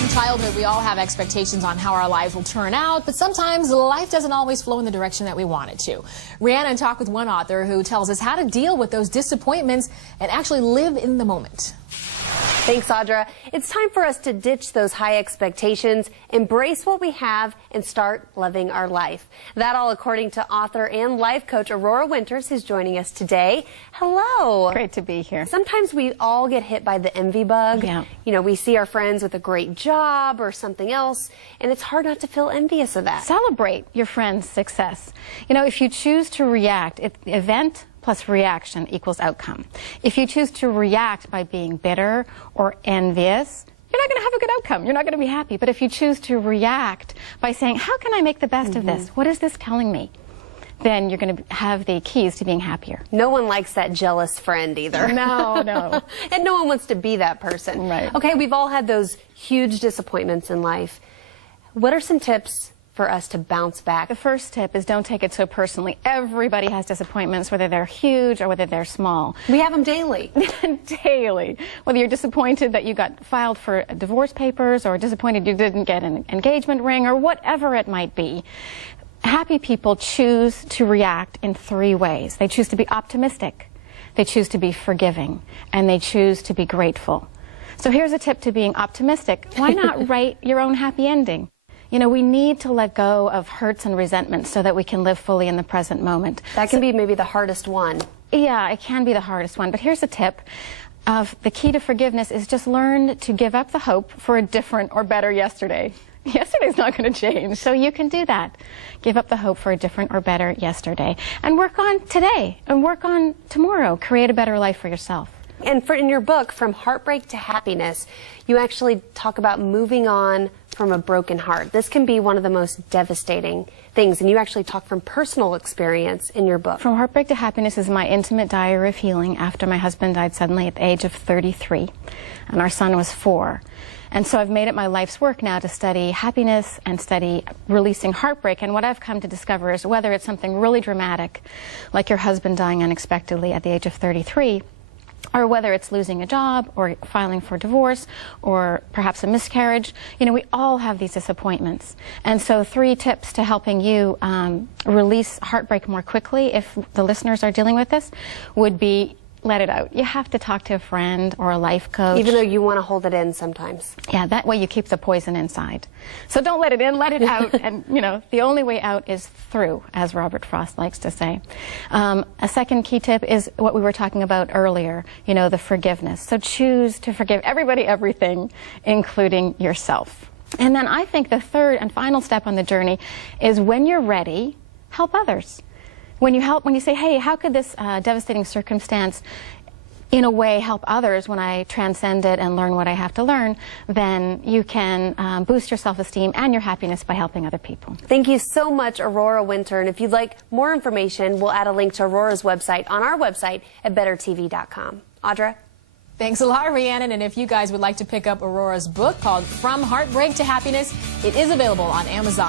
From childhood, we all have expectations on how our lives will turn out, but sometimes life doesn't always flow in the direction that we want it to. Rhiannon talked with one author who tells us how to deal with those disappointments and actually live in the moment. Thanks, Audra. It's time for us to ditch those high expectations, embrace what we have, and start loving our life. That all according to author and life coach Aurora Winters, who's joining us today. Hello. Great to be here. Sometimes we all get hit by the envy bug. Yeah. You know, we see our friends with a great job or something else, and it's hard not to feel envious of that. Celebrate your friend's success. You know, if you choose to react, event plus reaction equals outcome. If you choose to react by being bitter or envious, you're not going to have a good outcome. You're not going to be happy. But if you choose to react by saying, how can I make the best of this? What is this telling me? Then you're going to have the keys to being happier. No one likes that jealous friend either. No, no. And no one wants to be that person. Right. Okay, we've all had those huge disappointments in life. What are some tips for us to bounce back? The first tip is don't take it so personally. Everybody has disappointments, whether they're huge or whether they're small. We have them daily. Daily. Whether you're disappointed that you got filed for divorce papers or disappointed you didn't get an engagement ring or whatever it might be. Happy people choose to react in three ways. They choose to be optimistic, they choose to be forgiving, and they choose to be grateful. So here's a tip to being optimistic. Why not write your own happy ending? You know, we need to let go of hurts and resentments so that we can live fully in the present moment. That can be maybe the hardest one. Yeah, it can be the hardest one. But here's a tip. The key to forgiveness is just learn to give up the hope for a different or better yesterday. Yesterday's not going to change, so you can do that. Give up the hope for a different or better yesterday. And work on today and work on tomorrow. Create a better life for yourself. And in your book, From Heartbreak to Happiness, you actually talk about moving on from a broken heart. This can be one of the most devastating things, and you actually talk from personal experience in your book. From Heartbreak to Happiness is my intimate diary of healing after my husband died suddenly at the age of 33, and our son was 4. And so I've made it my life's work now to study happiness and study releasing heartbreak. And what I've come to discover is whether it's something really dramatic, like your husband dying unexpectedly at the age of 33, or whether it's losing a job or filing for divorce or perhaps a miscarriage, you know, we all have these disappointments. And so 3 tips to helping you release heartbreak more quickly if the listeners are dealing with this would be let it out. You have to talk to a friend or a life coach. Even though you want to hold it in sometimes. Yeah, that way you keep the poison inside. So don't let it in, let it out. And, you know, the only way out is through, as Robert Frost likes to say. A second key tip is what we were talking about earlier, you know, the forgiveness. So choose to forgive everybody, everything, including yourself. And then I think the third and final step on the journey is when you're ready, help others. When you say, hey, how could this devastating circumstance in a way help others when I transcend it and learn what I have to learn, then you can boost your self-esteem and your happiness by helping other people. Thank you so much, Aurora Winter. And if you'd like more information, we'll add a link to Aurora's website on our website at bettertv.com. Audra? Thanks a lot, Rhiannon. And if you guys would like to pick up Aurora's book called From Heartbreak to Happiness, it is available on Amazon.